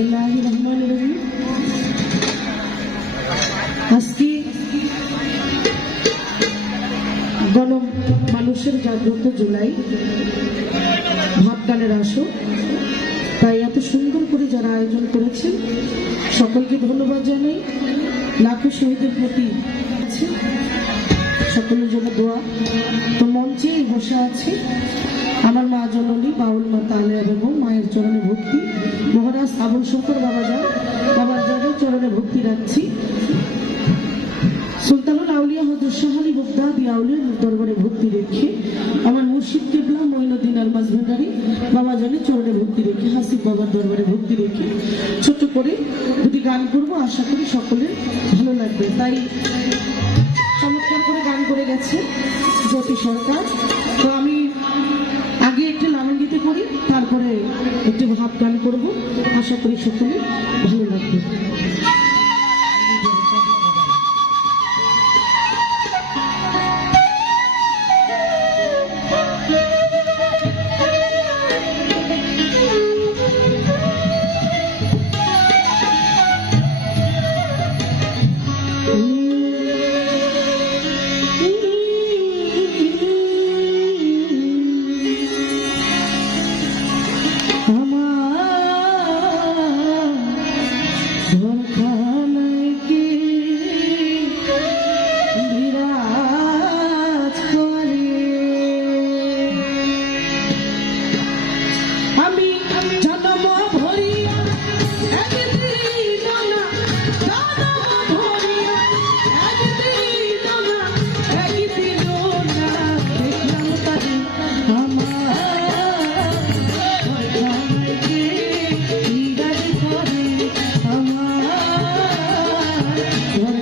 বিসমিল্লাহ রহমান রহিম আজকে গণ মানুষের জাগ্রত জুলাই ভাবগানের আসো তাই এত সুন্দর করে যারা আয়োজন করেছেন, সকলকে ধন্যবাদ জানাই। লাখো শহীদের প্রতি সকলের জন্য দোয়া। তো মঞ্চেই বসে আছে আমার মা জননী বাউল মা তালিয়া বেগম, মায়ের চরণে ভক্তি। মহারাজ শ্রাবণ শঙ্কর বাবা যান বাবার যাদের চরণে ভক্তি রাখছি। সুলতানুল আউলিয়া হজর দরবারে ভক্তি রেখে, আমার মুর্শিদ কেবলা বাবা জানের চরণে ভক্তি রেখে হাসিব বাবার দরবারে ভক্তি রেখে ছোট করে দুটি গান করব, আশা করি সকলের ভালো লাগবে। তাই চমৎকার করে গান করে গেছে, জ্যোতি সরকার। আশা করি Amen.